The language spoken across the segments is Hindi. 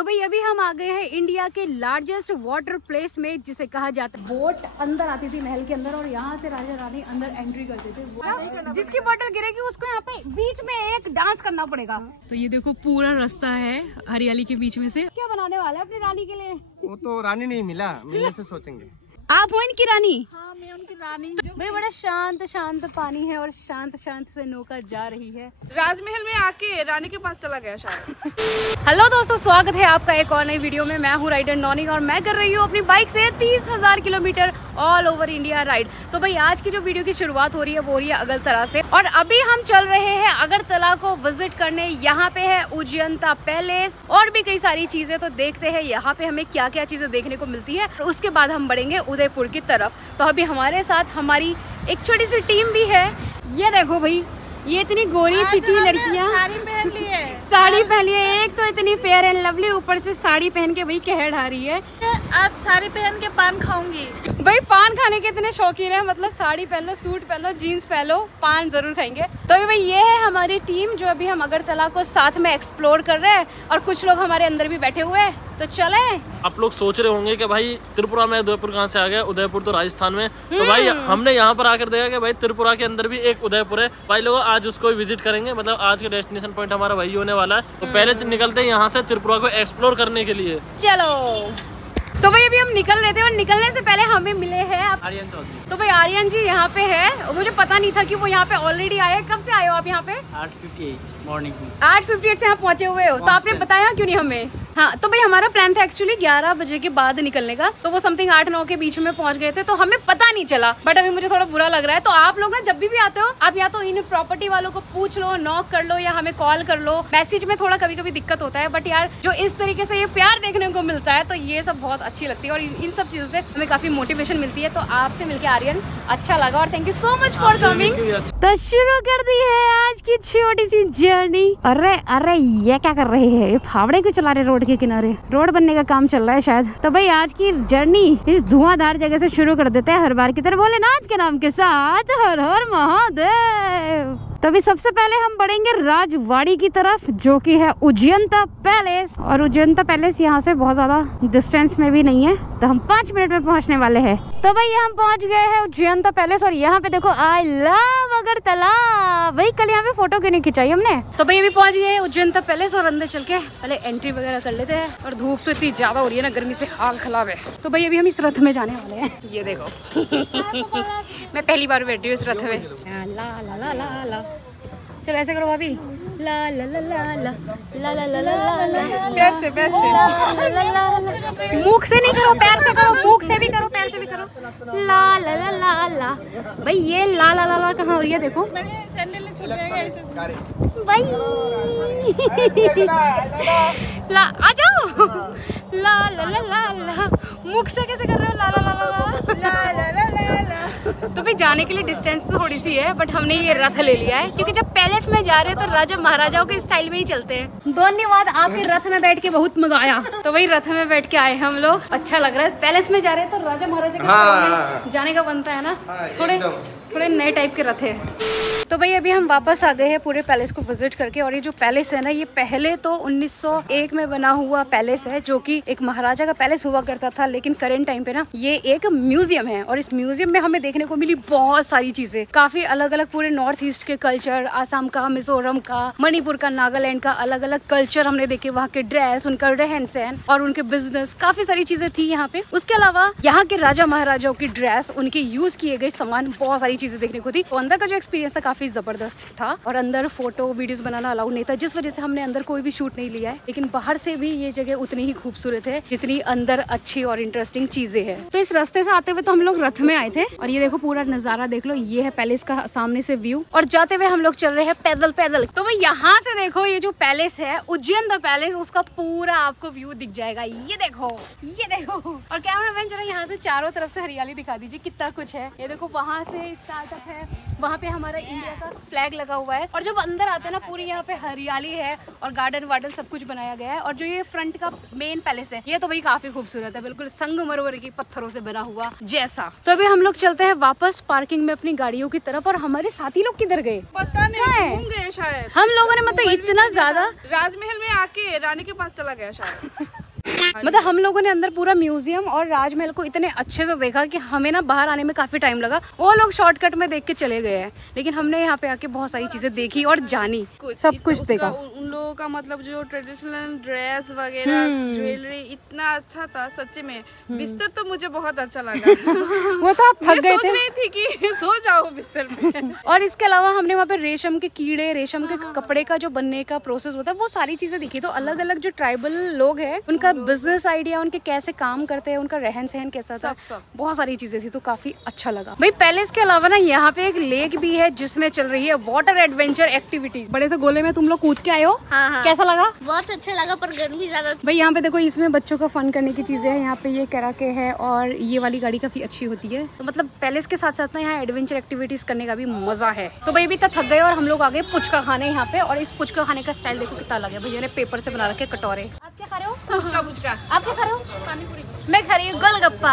तो भाई अभी हम आ गए हैं इंडिया के लार्जेस्ट वाटर प्लेस में, जिसे कहा जाता है बोट अंदर आती थी महल के अंदर और यहाँ से राजा रानी अंदर एंट्री करते थे। जिसकी बोतल गिरेगी उसको यहाँ पे बीच में एक डांस करना पड़ेगा। तो ये देखो पूरा रास्ता है हरियाली के बीच में से। क्या बनाने वाला है अपनी रानी के लिए? वो तो रानी नहीं मिला, मिलने से सोचेंगे। आप हो इनकी रानी? हाँ, मैं उनकी रानी। भाई बड़ा शांत शांत पानी है और शांत शांत से नौका जा रही है। राजमहल में आके रानी के पास चला गया शायद। हेलो दोस्तों, स्वागत है आपका एक और नई वीडियो में। मैं हूँ राइडर नॉनी और मैं कर रही हूँ अपनी बाइक से 30,000 kilometre all over India ride. तो भाई आज की जो वीडियो की शुरुआत हो रही है वो हो रही है अगरतला से, और अभी हम चल रहे हैं अगरतला को विजिट करने। यहाँ पे है उज्जैनता पैलेस और भी कई सारी चीजें। तो देखते हैं यहाँ पे हमें क्या क्या चीजें देखने को मिलती है। उसके बाद हम बढ़ेंगे उदयपुर की तरफ। तो अभी हमारे साथ हमारी एक छोटी सी टीम भी है। ये देखो भाई, ये इतनी गोरी चिट्टी लड़कियां साड़ी पहन ली है। साड़ी पहन ली है। एक तो इतनी फेयर एंड लवली, ऊपर से साड़ी पहन के भाई कहर ढा रही है। आज साड़ी पहन के पान खाऊंगी। भाई पान खाने के इतने शौकीन है, मतलब साड़ी पहन लो, सूट पहन लो, जीन्स पहन लो, पान जरूर खाएंगे। तो अभी भाई ये है हमारी टीम जो अभी हम अगरतला को साथ में एक्सप्लोर कर रहे हैं, और कुछ लोग हमारे अंदर भी बैठे हुए हैं। तो चले। आप लोग सोच रहे होंगे कि भाई त्रिपुरा में उदयपुर कहाँ से आ गया? उदयपुर तो राजस्थान में। तो भाई हमने यहाँ पर आकर देखा कि भाई त्रिपुरा के अंदर भी एक उदयपुर है। भाई लोग आज उसको विजिट करेंगे, मतलब आज का डेस्टिनेशन पॉइंट हमारा वही होने वाला है। तो पहले निकलते हैं यहाँ से त्रिपुरा को एक्सप्लोर करने के लिए। चलो। तो भाई अभी हम निकल रहे थे और निकलने से पहले हमें मिले हैं आर्यन चौधरी। तो भाई आर्यन जी यहाँ पे है। मुझे पता नहीं था कि वो यहाँ पे ऑलरेडी आए। कब से आए हो आप यहाँ पे? 8:58 मॉर्निंग में। 8:58 से यहाँ पहुँचे हुए हो। तो आपने बताया क्यों नहीं हमें? हाँ, तो भाई हमारा प्लान था एक्चुअली 11 बजे के बाद निकलने का। तो वो समथिंग 8-9 के बीच में पहुंच गए थे, तो हमें पता नहीं चला। बट अभी मुझे थोड़ा बुरा लग रहा है। तो आप लोग ना जब भी आते हो, आप या तो इन प्रॉपर्टी वालों को पूछ लो, नॉक कर लो, या हमें कॉल कर लो। मैसेज में थोड़ा कभी कभी दिक्कत होता है, बट यार जो इस तरीके से ये प्यार देखने को मिलता है, तो ये सब बहुत अच्छी लगती है और इन सब चीजों से हमें काफी मोटिवेशन मिलती है। तो आपसे मिलकर आर्यन अच्छा लगा और thank you so much for coming. तो शुरू कर दी है आज की छोटी सी जर्नी। अरे अरे ये क्या कर रहे हैं? फावड़े क्यों चला रहे रोड के किनारे? रोड बनने का काम चल रहा है शायद। तो भाई आज की जर्नी इस धुआंधार जगह से शुरू कर देते हैं हर बार की तरह, भोलेनाथ के नाम के साथ। हर हर महादेव। तो अभी सबसे पहले हम बढ़ेंगे राजवाड़ी की तरफ, जो कि है उज्जैनता पैलेस। और उज्जैनता पैलेस यहाँ से बहुत ज्यादा डिस्टेंस में भी नहीं है, तो हम 5 मिनट में पहुँचने वाले हैं। तो भाई हम पहुँच गए हैं उज्जैनता पैलेस, और यहाँ पे देखो आई लव अगरतला। भाई कल यहाँ पे फोटो क्यों नहीं खिंचाई हमने? तो भाई अभी पहुँच गए हैं उज्जैनता पैलेस, और अंदर चल के पहले एंट्री वगैरह कर लेते हैं। और धूप तो इतनी ज्यादा हो रही है ना, गर्मी से हाल खराब है। तो भाई अभी हम इस रथ में जाने वाले हैं। ये देखो मैं पहली बार बैठी हूँ इस रथ में। ला ला ला ला ला। चलो ऐसे करो भाभी। ला ला ला ला ला ला ला ला ला ला। पैर से मुख से नहीं करो, पैर से करो। मुख से भी करो, पैर से भी करो। ला ला ला ला ला। भाई ये ला ला ला ला कहाँ हो रही है? देखो सैंडल छूट जाएगा ऐसे। भाई ला आ जाओ। ला ला ला ला ला। मुख से कैसे कर रहे हो? ला ला ला ला ला ला ला ला। तो भाई जाने के लिए डिस्टेंस तो थोड़ी सी है, बट हमने ये रथ ले लिया है, क्योंकि जब पैलेस में जा रहे हैं तो राजा महाराजाओं के स्टाइल में ही चलते हैं। धन्यवाद, आपके रथ में बैठ के बहुत मजा आया। तो वही रथ में बैठ के आए हम लोग, अच्छा लग रहा है। पैलेस में जा रहे हैं तो राजा महाराजा के स्टाइल में जाने का बनता है ना। थोड़े नए टाइप के रथ है। तो भाई अभी हम वापस आ गए हैं पूरे पैलेस को विजिट करके। और ये जो पैलेस है ना, ये पहले तो 1901 में बना हुआ पैलेस है, जो कि एक महाराजा का पैलेस हुआ करता था। लेकिन करेंट टाइम पे ना ये एक म्यूजियम है, और इस म्यूजियम में हमें देखने को मिली बहुत सारी चीजें, काफी अलग अलग पूरे नॉर्थ ईस्ट के कल्चर, आसाम का, मिजोरम का, मणिपुर का, नागालैंड का, अलग अलग कल्चर हमने देखे। वहाँ के ड्रेस, उनका रहन सहन और उनके बिजनेस, काफी सारी चीजें थी यहाँ पे। उसके अलावा यहाँ के राजा महाराजाओं की ड्रेस, उनके यूज किए गए सामान, बहुत सारी चीजें देखने को थी। तो अंदर का जो एक्सपीरियंस था काफी जबरदस्त था, और अंदर फोटो वीडियोस बनाना अलाउ नहीं था, जिस वजह से हमने अंदर कोई भी शूट नहीं लिया है। लेकिन बाहर से भी ये जगह उतनी ही खूबसूरत है जितनी अंदर अच्छी और इंटरेस्टिंग चीजें हैं। तो इस रास्ते से आते हुए तो हम लोग रथ में आए थे, और ये देखो पूरा नजारा देख लो। ये है पैलेस का सामने से व्यू, और जाते हुए हम लोग चल रहे हैं पैदल पैदल। तो भाई यहाँ से देखो, ये जो पैलेस है उज्जैनता पैलेस, उसका पूरा आपको व्यू दिख जाएगा। ये देखो, ये देखो। और कैमरामैन जरा यहाँ से चारों तरफ से हरियाली दिखा दीजिए, कितना कुछ है। ये देखो वहाँ से स्टार्टअप है, वहाँ पे हमारा इंडिया इंडिया का फ्लैग लगा हुआ है। और जब अंदर आते हैं ना पूरी यहाँ पे हरियाली है और गार्डन वार्डन सब कुछ बनाया गया है। और जो ये फ्रंट का मेन पैलेस है ये तो भाई काफी खूबसूरत है, बिल्कुल संगमरमर की पत्थरों से बना हुआ जैसा। तो अभी हम लोग चलते हैं वापस पार्किंग में अपनी गाड़ियों की तरफ। और हमारे साथी लोग किधर गए पता नहीं, घूम गए शायद। हम लोगों ने मतलब इतना ज्यादा राजमहल में आके रानी के पास चला गया शायद। मतलब हम लोगों ने अंदर पूरा म्यूजियम और राजमहल को इतने अच्छे से देखा कि हमें ना बाहर आने में काफी टाइम लगा। वो लोग शॉर्टकट में देख के चले गए हैं, लेकिन हमने यहाँ पे आके बहुत सारी चीजें देखी और जानी, सब कुछ देखा। उन लोगों का मतलब जो ट्रेडिशनल ड्रेस वगैरह, ज्वेलरी इतना अच्छा था सच्चे में। बिस्तर तो मुझे बहुत अच्छा लगा। वो तो आप थक गए सोच थे। रही थी कि सो जाओ बिस्तर में। और इसके अलावा हमने वहाँ पे रेशम के कीड़े, रेशम के कपड़े का जो बनने का प्रोसेस होता है वो सारी चीजें दिखी। तो अलग अलग जो ट्राइबल लोग हैं उनका बिजनेस आइडिया, उनके कैसे काम करते हैं, उनका रहन सहन कैसा था, बहुत सारी चीजें थी। तो काफी अच्छा लगा भाई। पैलेस के अलावा ना यहाँ पे एक लेक भी है जिसमें चल रही है वाटर एडवेंचर एक्टिविटीज। बड़े से गोले में तुम लोग कूद के आए हो। हाँ। कैसा लगा? बहुत अच्छा लगा, पर गर्मी ज्यादा थी। भाई यहाँ पे देखो, इसमें बच्चों का फन करने की चीजें हैं। यहाँ पे ये कराके है और ये वाली गाड़ी काफी अच्छी होती है। तो मतलब पैलेस के साथ साथ ना यहाँ एडवेंचर एक्टिविटीज करने का भी मजा है। तो भाई अभी तक थक गए और हम लोग आ गए पुचका खाने यहाँ पे। और इस पुचका खाने का स्टाइल देखो कितना अलग है। भैया ने पेपर से बना रखे कटोरे। आप क्या खा रहे हो? पुचका। आप क्या खा रहे हो? मैं खा रही हूँ गोलगप्पा।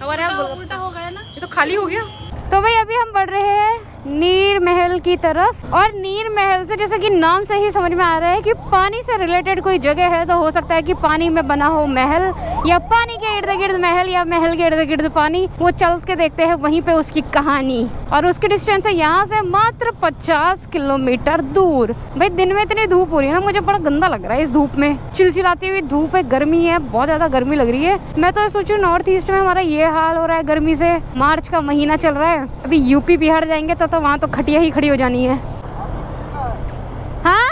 हमारे यहाँ उल्टा हो गया ना, ये तो खाली हो गया। तो भाई अभी हम बढ़ रहे हैं नीर महल की तरफ। और नीर महल से जैसे कि नाम से ही समझ में आ रहा है कि पानी से रिलेटेड कोई जगह है। तो हो सकता है कि पानी में बना हो महल, या पानी के इर्द गिर्द महल, या महल के इर्द गिर्द पानी। वो चल के देखते हैं वहीं पे उसकी कहानी। और उसकी डिस्टेंस है यहाँ से मात्र 50 किलोमीटर दूर। भाई दिन में इतनी धूप हो रही है ना, मुझे बड़ा गंदा लग रहा है इस धूप में। चिलचिलाती हुई धूप है, गर्मी है, बहुत ज्यादा गर्मी लग रही है। मैं तो सोचूं नॉर्थ ईस्ट में हमारा ये हाल हो रहा है गर्मी से। मार्च का महीना चल रहा है, अभी यूपी बिहार जाएंगे तो वहाँ तो खटिया ही खड़ी हो जानी है। हाँ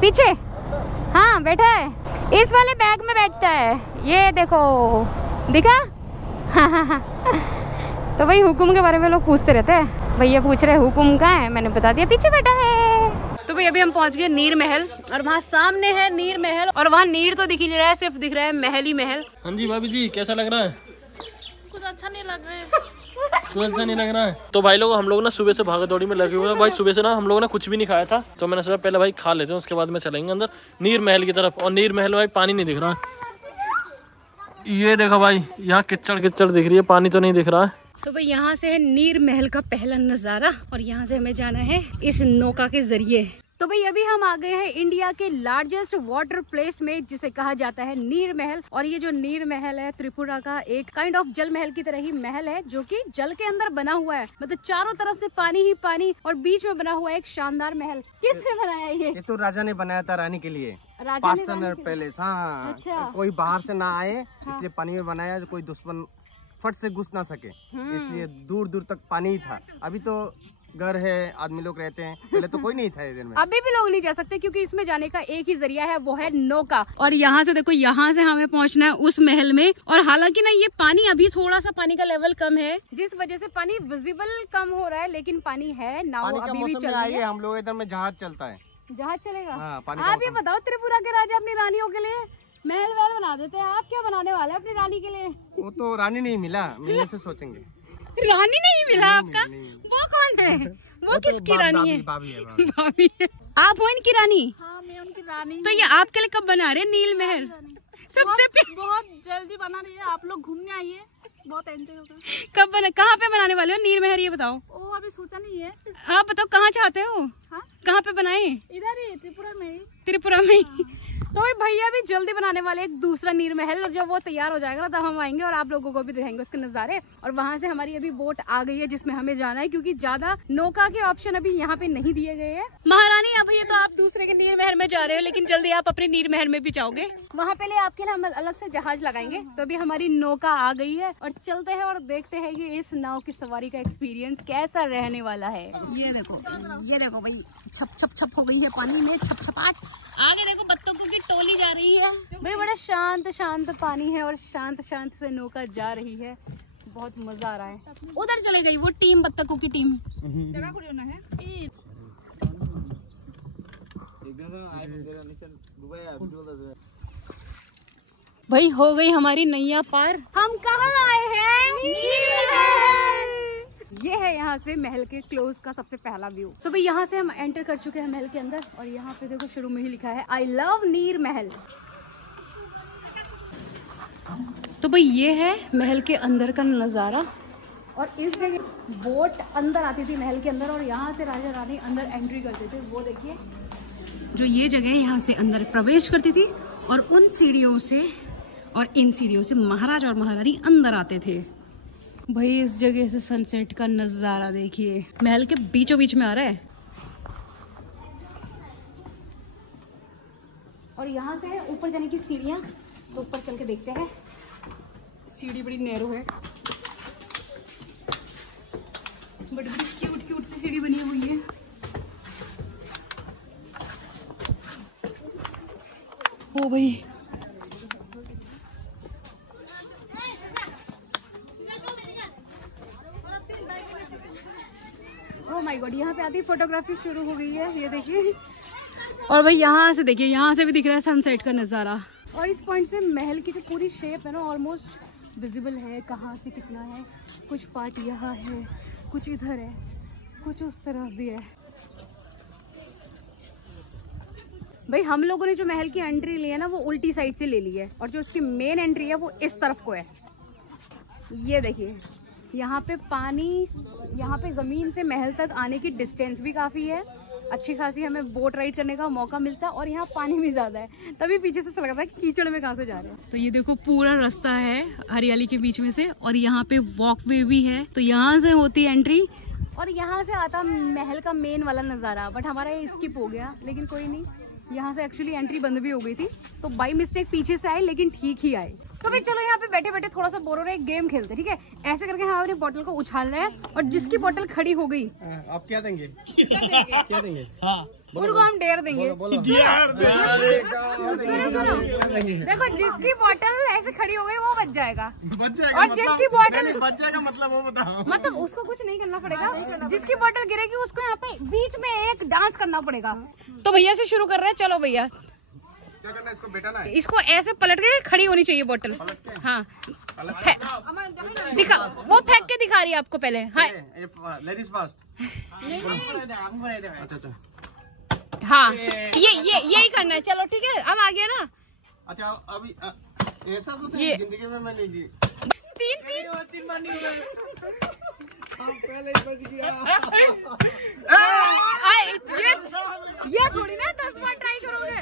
पीछे, हाँ बैठा है, इस वाले बैग में बैठता है। ये देखो, दिखा? हाँ। तो भाई हुकुम के बारे में लोग पूछते रहते हैं। भैया पूछ रहे हुकुम कहाँ है, मैंने बता दिया पीछे बैठा है। तो भाई अभी हम पहुंच गए नीर महल। और वहाँ सामने है नीर महल। और वहाँ नीर तो दिख ही नहीं रहा है, सिर्फ दिख रहा है महल ही महल। हाँ जी भाभी जी, कैसा लग रहा है? कुछ अच्छा नहीं लग रहा है। कुछ अच्छा नहीं लग रहा है। तो भाई लोग हम लोग ना सुबह से भागा दौड़ी में लगे हुए हैं। भाई सुबह से ना हम लोग ने कुछ भी नहीं खाया था, तो मैंने सोचा पहले भाई खा लेते हैं, उसके बाद में चलेंगे अंदर नीर महल की तरफ। और नीर महल भाई पानी नहीं दिख रहा। ये देखो भाई, यहाँ किच्चड़ किच्चड़ दिख रही है, पानी तो नहीं दिख रहा है। तो भाई यहाँ से है नीर महल का पहला नजारा। और यहाँ से हमें जाना है इस नौका के जरिए। तो भाई अभी हम आ गए हैं इंडिया के लार्जेस्ट वाटर प्लेस में, जिसे कहा जाता है नीर महल। और ये जो नीर महल है त्रिपुरा का एक काइंड ऑफ जल महल की तरह ही महल है, जो कि जल के अंदर बना हुआ है। मतलब चारों तरफ से पानी ही पानी, और बीच में बना हुआ है एक शानदार महल। किसने बनाया ये तो राजा ने बनाया था रानी के लिए, राजा ने पर्सनल पैलेस। हाँ, अच्छा। कोई बाहर से ना आए इसलिए पानी में बनाया, कोई दुश्मन फट से घुस ना सके, इसलिए दूर दूर तक पानी ही था। अभी तो घर है, आदमी लोग रहते हैं, पहले तो कोई नहीं था इधर में। अभी भी लोग नहीं जा सकते क्योंकि इसमें जाने का एक ही जरिया है, वो है नौका। और यहाँ से देखो, यहाँ से हमें पहुँचना है उस महल में। और हालांकि ना ये पानी अभी थोड़ा सा पानी का लेवल कम है, जिस वजह से पानी विजिबल कम हो रहा है, लेकिन पानी है। नाव अभी भी चल रही है। हम लोग इधर में जहाज चलता है। जहाज चलेगा? हाँ, पानी आप ये बताओ, त्रिपुरा के राजा अपनी रानियों के लिए महल वहल बना देते हैं, आप क्या बनाने वाले हैं अपनी रानी के लिए? वो तो रानी नहीं मिला, मिलने से सोचेंगे। रानी नहीं मिला आपका? वो कौन है? वो किसकी रानी है? भाभी है। आप हो इनकी रानी? हाँ, मैं उनकी रानी। तो ये आपके लिए कब बना रहे नील महल? सबसे बहुत जल्दी बना रही है, आप लोग घूमने आइए, बहुत एंजॉय होगा। कब बना, कहाँ पे बनाने वाले हो नीर महल, ये बताओ। ओ अभी सोचा नहीं है। आप बताओ कहाँ चाहते हो? हाँ? कहाँ पे बनाए? इधर ही त्रिपुरा में ही। त्रिपुरा में ही। तो भैया भी जल्दी बनाने वाले एक दूसरा नीर महल, और जब वो तैयार हो जाएगा तब हम आएंगे और आप लोगों को भी दिखाएंगे उसके नज़ारे। और वहाँ से हमारी अभी बोट आ गई है जिसमें हमें जाना है, क्योंकि ज्यादा नौका के ऑप्शन अभी यहाँ पे नहीं दिए गए हैं। महारानी अब भैया तो आप दूसरे के नीर महल में जा रहे हो, लेकिन जल्दी आप अपने नीर महल में भी जाओगे। वहाँ पहले आपके लिए हम अलग से जहाज लगाएंगे। तो अभी हमारी नौका आ गई है और चलते हैं और देखते हैं कि इस नाव की सवारी का एक्सपीरियंस कैसा रहने वाला है। ये देखो भाई, छप छप छप हो गई है पानी में, छप छपाट। आगे देखो बत्तखों की टोली जा रही है भाई, बड़ा शांत शांत पानी है और शांत शांत से नौका जा रही है। बहुत मजा आ रहा है। उधर चले गई वो टीम, बत्तखों की टीम। भाई हो गई हमारी नैया पार। हम कहाँ आए हैं? नीर महल। ये है यहाँ से महल के क्लोज का सबसे पहला व्यू। तो भाई यहाँ से हम एंटर कर चुके हैं महल के अंदर और यहाँ पे देखो शुरू में ही लिखा है आई लव नीर महल। तो भाई ये है महल के अंदर का नज़ारा और इस जगह बोट अंदर आती थी महल के अंदर और यहाँ से राजा रानी अंदर एंट्री करते थे। वो देखिए जो ये जगह यहाँ से अंदर प्रवेश करती थी और उन सीढ़ियों से और इन सीढ़ियों से महाराज और महारानी अंदर आते थे। भाई इस जगह से सनसेट का नज़ारा देखिए, महल के बीचों बीच में आ रहा है। और यहाँ से ऊपर जाने की सीढ़ियाँ, तो ऊपर चल के देखते हैं। सीढ़ी बड़ी नैरो है, बड़ी बड़ी क्यूट क्यूट सी सीढ़ी बनी हुई है। ओ भाई ओह माय गॉड, यहाँ पे आती फोटोग्राफी शुरू हो गई है, ये देखिए। और भाई यहाँ से देखिए, यहाँ से भी दिख रहा है सनसेट का नज़ारा। और इस पॉइंट से महल की जो पूरी शेप है ना ऑलमोस्ट विजिबल है, कहाँ से कितना है। कुछ पार्ट यहाँ है, कुछ इधर है, कुछ उस तरफ भी है। भाई हम लोगों ने जो महल की एंट्री ली है ना वो उल्टी साइड से ले ली है और जो उसकी मेन एंट्री है वो इस तरफ को है। ये देखिए यहाँ पे पानी, यहाँ पे ज़मीन से महल तक आने की डिस्टेंस भी काफ़ी है, अच्छी खासी हमें बोट राइड करने का मौका मिलता है। और यहाँ पानी भी ज़्यादा है, तभी पीछे से लग रहा है कि कीचड़ में कहाँ से जा रहे हैं। तो ये देखो पूरा रास्ता है हरियाली के बीच में से और यहाँ पे वॉकवे भी है, तो यहाँ से होती है एंट्री और यहाँ से आता महल का मेन वाला नज़ारा। बट हमारा ये स्किप हो गया, लेकिन कोई नहीं, यहाँ से एक्चुअली एंट्री बंद भी हो गई थी, तो बाई मिस्टेक पीछे से आए, लेकिन ठीक ही आए। तो भाई चलो यहाँ पे बैठे बैठे थोड़ा सा बोर हो रहे हैं, गेम खेलते, ठीक है। ऐसे करके हमारे बोतल को उछालना है और जिसकी बोतल खड़ी हो गई आप क्या देंगे? क्या देंगे? उनको हम डेयर देंगे। सुनो देखो, जिसकी बोतल ऐसे खड़ी हो गई वो बच जाएगा। और जिसकी बोतल बच जाएगा मतलब वो बताओ। मतलब उसको कुछ नहीं करना पड़ेगा, जिसकी बोतल गिरेगी उसको यहाँ पे बीच में एक डांस करना पड़ेगा। तो भैया से शुरू कर रहे हैं, चलो भैया। क्या करना है इसको? बेटा है, इसको ऐसे पलट के खड़ी होनी चाहिए बोतल। हाँ दिखा, वो फेंक के दिखा रही है आपको पहले। हाँ लेडीज फर्स्ट। अच्छा हाँ यही करना है। चलो ठीक है, अब आ गया ना। अच्छा अभी ऐसा तो ये जिंदगी में मैं नहीं दी। तीन पहले ही बच गया। ये थोड़ी ना 10 बार ट्राई करोगे।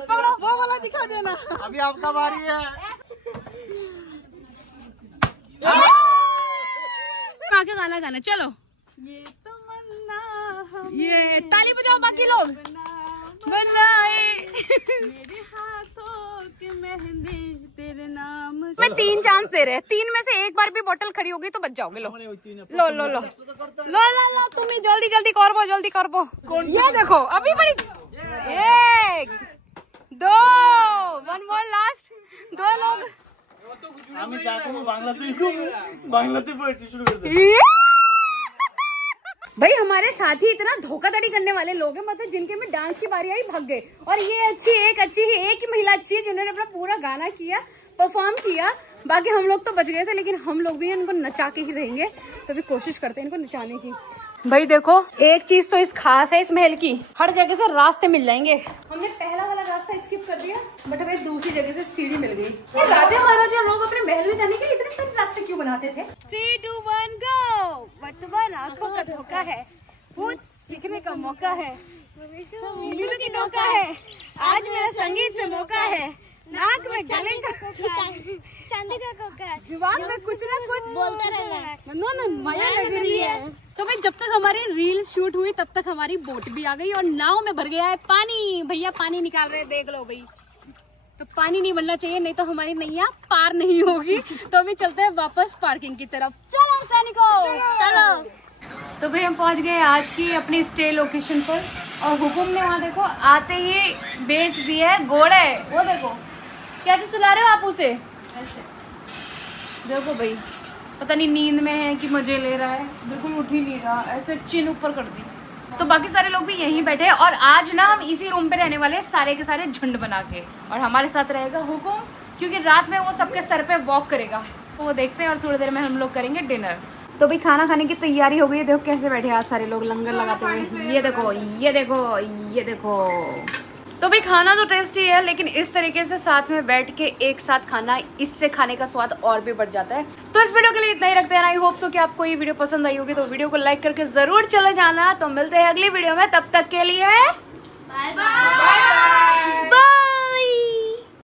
पकड़ो, वो वाला दिखा देना। अभी आपका बारी है। आगे गाना गाना, चलो। ये तमन्ना ये ताली बजाओ बाकी लोग। बनाए मेरे हाथों के मेहंदी तेरे नाम। मैं 3 चांस दे रहे हैं, 3 में से एक बार भी बोतल खड़ी होगी तो बच जाओगे। लो लो लो लो लो लो तुम ही जल्दी जल्दी कर बो। ये देखो अभी बड़ी 1 2 1 मोर लास्ट। 2 लोग भाई हमारे साथी इतना धोखाधड़ी करने वाले लोग हैं, मतलब जिनके में डांस की बारी आई भाग गए। और ये एक ही महिला अच्छी है जिन्होंने अपना पूरा गाना किया, परफॉर्म किया। बाकी हम लोग तो बच गए थे, लेकिन हम लोग भी इनको नचा के ही रहेंगे, तो भी कोशिश करते हैं इनको नचाने की। भाई देखो एक चीज तो इस खास है इस महल की, हर जगह से रास्ते मिल जाएंगे। हमने पहला वाला रास्ता स्किप कर दिया, बट हमें दूसरी जगह से सीढ़ी मिल गई। ये राजा महाराजा लोग अपने महल में जाने के लिए इतने सारे रास्ते क्यों बनाते थे? 3 2 1 गो। वर्तमान आंखों का धोखा है, भूत सीखने का मौका है, उम्मीदों की नौका है, आज मेरा संगीत से मौका है, नाक में गले का चांदी का कोका, जुबान में कुछ ना कुछ बोलता रहना। ना मजा लग रही है। तो भाई जब तक हमारी रील शूट हुई तब तक हमारी बोट भी आ गई और नाव में भर गया है पानी। भैया पानी निकाल रहे हैं, देख लो भाई। तो पानी नहीं बनना चाहिए, नहीं तो हमारी नैया पार नहीं होगी। तो अभी चलते हैं वापस पार्किंग की तरफ। चलो सैनिकों चलो। तो भाई हम पहुंच गए आज की अपनी स्टे लोकेशन पर और हुकुम ने वहाँ देखो आते ही बेच दिए है घोड़े। वो देखो कैसे सुला रहे हो आप उसे, ऐसे देखो भाई, पता नहीं नींद में है कि मजे ले रहा है, बिल्कुल उठ ही नहीं रहा, ऐसे चिन ऊपर कर दी। तो बाकी सारे लोग भी यहीं बैठे हैं और आज ना हम इसी रूम पे रहने वाले हैं सारे के सारे झुंड बना के। और हमारे साथ रहेगा हुकुम, क्योंकि रात में वो सबके सर पे वॉक करेगा, तो वो देखते हैं और थोड़ी देर में हम लोग करेंगे डिनर। तो भाई खाना खाने की तैयारी हो गई है। देखो कैसे बैठे आज सारे लोग लंगर लगाते हुए। ये देखो ये देखो ये देखो। तो भाई खाना तो टेस्टी है, लेकिन इस तरीके से साथ में बैठ के एक साथ खाना, इससे खाने का स्वाद और भी बढ़ जाता है। तो इस वीडियो के लिए इतना ही रखते हैं। आई होप सो कि आपको ये वीडियो पसंद आई होगी, तो वीडियो को लाइक करके जरूर चले जाना। तो मिलते हैं अगली वीडियो में, तब तक के लिए बाय बाय।